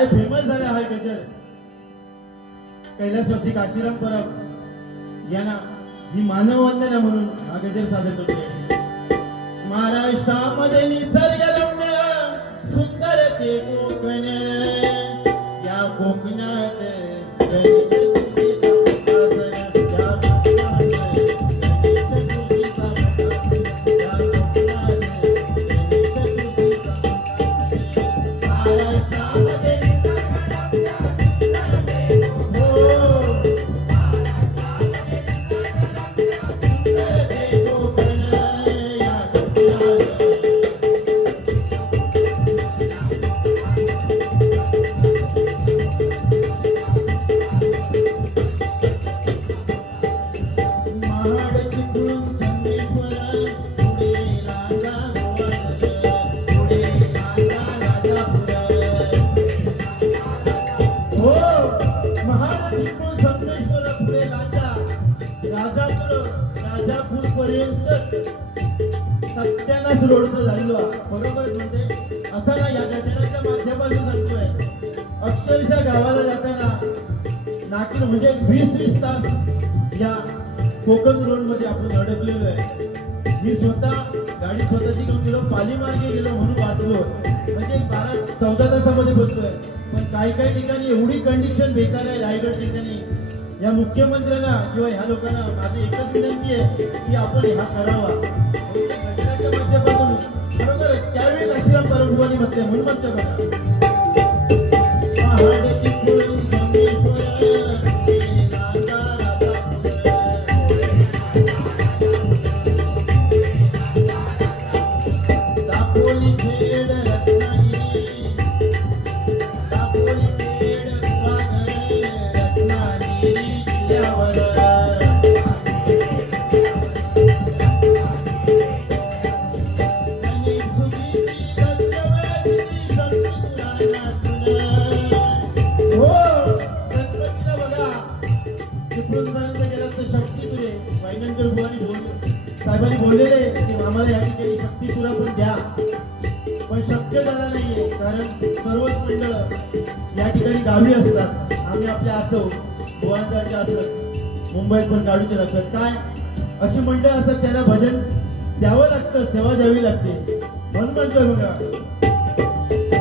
काय फेमस झाला हा गजर. कैलासवासी काशीराम परब यांना ही मानववंदना म्हणून हा गजर सादर करतोय. महाराष्ट्रामध्ये निसर्गरम्य विष्णू चिपळूण संगमेश्वर पुढे राजा राजापूर राजापूर पर्यंत सत्यानाच रोडचं झालेलो बरोबर म्हणजे असा ना या घटनाच्या माध्यमातून सांगतोय. अक्षरशः गावाला जाताना नागपूर म्हणजे वीस वीस तास या कोकण रोडमध्ये आपण अडकलेलो आहे. मी स्वतः घेऊन गेलो म्हणून वाचलो. म्हणजे बारा चौदा तासामध्ये बसलोय पण काही काही ठिकाणी एवढी कंडिशन बेकार आहे रायगड ठिकाणी या मुख्यमंत्र्यांना किंवा ह्या लोकांना माझी एकच विनंती आहे की आपण हा करावा. माध्यमातून. बरोबर आहे. त्यावेळी काशीराम परमभुवानी म्हटले म्हणून म्हणतो बघा. साहेबांनी बोललेले की आम्हाला या ठिकाणी शक्ती तुला पण द्या. पण शक्य झालं नाहीये कारण सर्वच मंडळ या ठिकाणी गावी असतात. आम्ही आपल्या असो बुवांसारखे असत मुंबईत पण गाडूचे लागतात काय? अशी मंडळ असतात त्यांना भजन द्यावं लागतं सेवा द्यावी लागते. म्हणून म्हणतोय बघा.